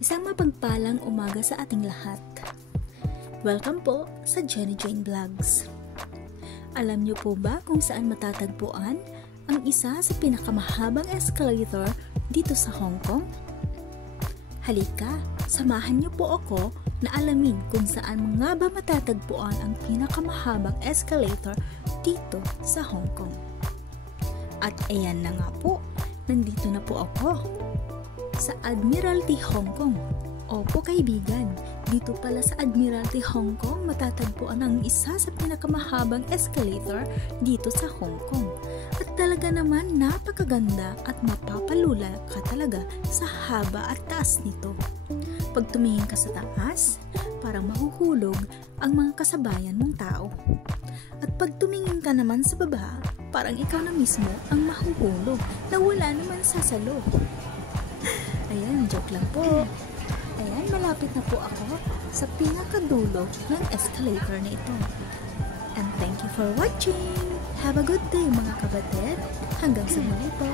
Isang mapagpalang umaga sa ating lahat. Welcome po sa Jenny Jane Vlogs. Alam niyo po ba kung saan matatagpuan ang isa sa pinakamahabang escalator dito sa Hong Kong? Halika, samahan niyo po ako na alamin kung saan nga ba matatagpuan ang pinakamahabang escalator dito sa Hong Kong. At ayan na nga po, nandito na po ako sa Admiralty Hong Kong. Opo kaibigan, dito pala sa Admiralty Hong Kong matatagpuan ang isa sa pinakamahabang escalator dito sa Hong Kong. At talaga naman napakaganda at mapapalula ka talaga sa haba at taas nito. Pag tumingin ka sa taas, parang mahuhulog ang mga kasabayan mong tao. At pag tumingin ka naman sa baba, parang ikaw na mismo ang mahuhulog na wala naman sasalo. Ayan, joke lang po. Ayan, malapit na po ako sa pinakadulo ng escalator na ito. And thank you for watching. Have a good day mga kabatid. Hanggang sa muli po.